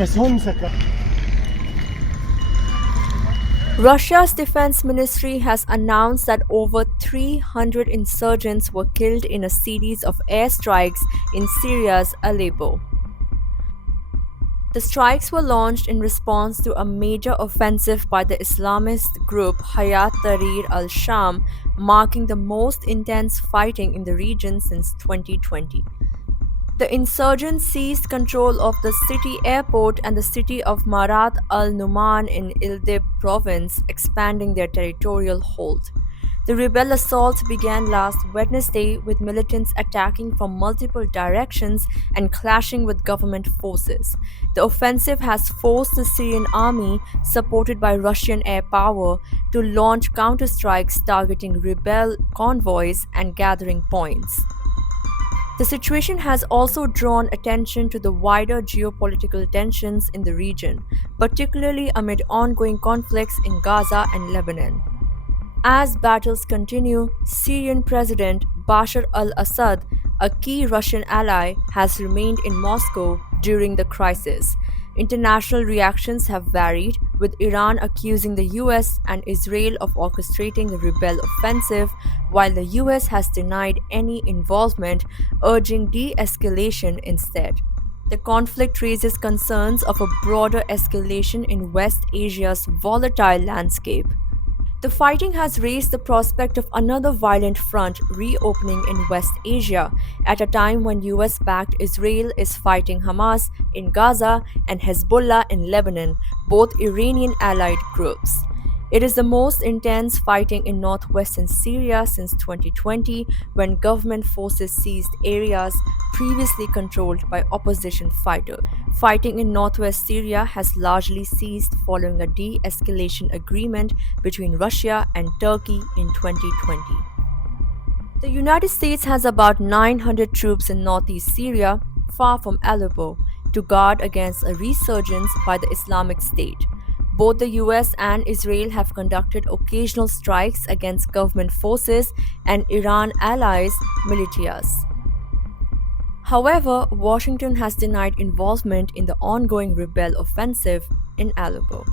بس هون مسكر. Russia's defense ministry has announced that over 300 insurgents were killed in a series of airstrikes in Syria's Aleppo. The strikes were launched in response to a major offensive by the Islamist group Hayat Tahrir al-Sham, marking the most intense fighting in the region since 2020. The insurgents seized control of the city airport and the city of Marat al-Numan in Idlib province, expanding their territorial hold. The rebel assault began last Wednesday with militants attacking from multiple directions and clashing with government forces. The offensive has forced the Syrian army, supported by Russian air power, to launch counterstrikes targeting rebel convoys and gathering points. The situation has also drawn attention to the wider geopolitical tensions in the region, particularly amid ongoing conflicts in Gaza and Lebanon. As battles continue, Syrian President Bashar al Assad, a key Russian ally, has remained in Moscow during the crisis. International reactions have varied, with Iran accusing the US and Israel of orchestrating the rebel offensive, while the US has denied any involvement, urging de escalation instead. The conflict raises concerns of a broader escalation in West Asia's volatile landscape. The fighting has raised the prospect of another violent front reopening in West Asia at a time when US backed Israel is fighting Hamas in Gaza and Hezbollah in Lebanon, both Iranian allied groups. It is the most intense fighting in northwestern Syria since 2020, when government forces seized areas previously controlled by opposition fighters. Fighting in northwest Syria has largely ceased following a de escalation agreement between Russia and Turkey in 2020. The United States has about 900 troops in northeast Syria, far from Aleppo, to guard against a resurgence by the Islamic State. Both the US and Israel have conducted occasional strikes against government forces and Iran allies' militias. However, Washington has denied involvement in the ongoing rebel offensive in Aleppo.